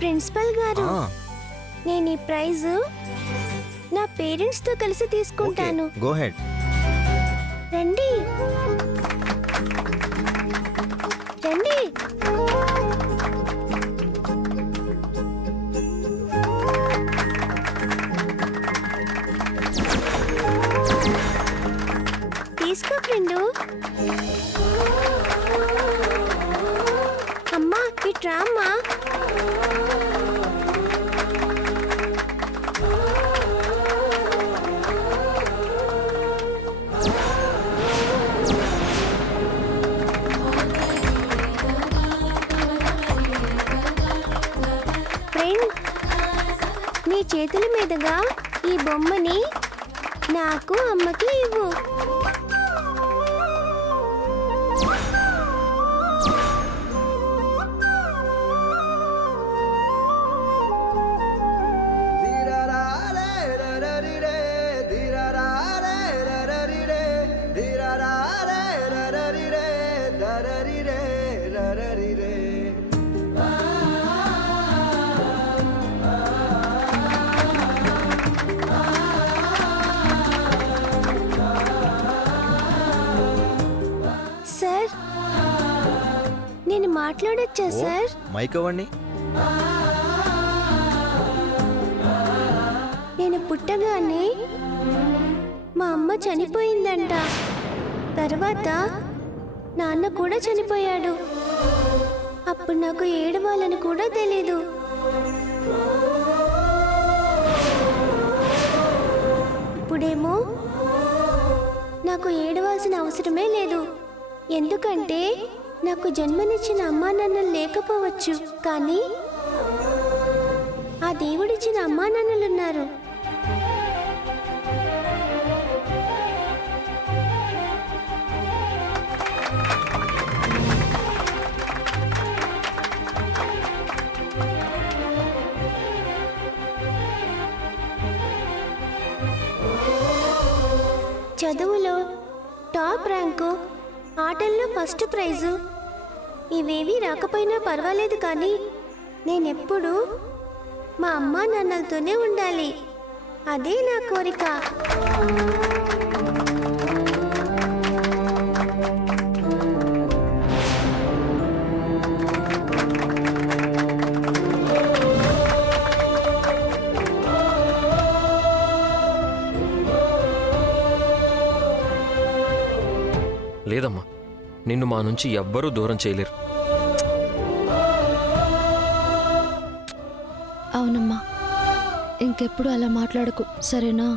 Principal గారు, నేను ఈ ప్రైజ్ నా పేరెంట్స్ తో కలిసి తీసుకుంటాను. Go head. రండి రండి. తీసుకో ఫ్రెండు. అమ్మా ఇట్రా అమ్మా. ఫ్రెండ్, నీ చేతుల మీదుగా ఈ బొమ్మని నాకు అమ్మకి ఇవ్వు. సార్, నేను మాట్లాడొచ్చా సార్? మైక్ అవ్వండి. నేను పుట్టగానే మా అమ్మ చనిపోయిందంట. తర్వాత నాన్న కూడా చనిపోయాడు. అప్పుడు నాకు ఏడవాలని కూడా తెలీదు. ఇప్పుడేమో నాకు ఏడవాల్సిన అవసరమే లేదు. ఎందుకంటే నాకు జన్మనిచ్చిన అమ్మా నాన్నలు లేకపోవచ్చు, కానీ ఆ దేవుడిచ్చిన అమ్మా నాన్నలున్నారు. చదువులో టాప్ ర్యాంకు, ఆటల్లో ఫస్ట్ ప్రైజు ఇవేవి రాకపోయినా పర్వాలేదు, కానీ నేనెప్పుడూ మా అమ్మా నాన్నలతోనే ఉండాలి. అదే నా కోరిక. లేదమ్మా, నిన్ను మా నుంచి ఎవ్వరూ దూరం చేయలేరు. అవునమ్మా, ఇంకెప్పుడు అలా మాట్లాడకు, సరేనా?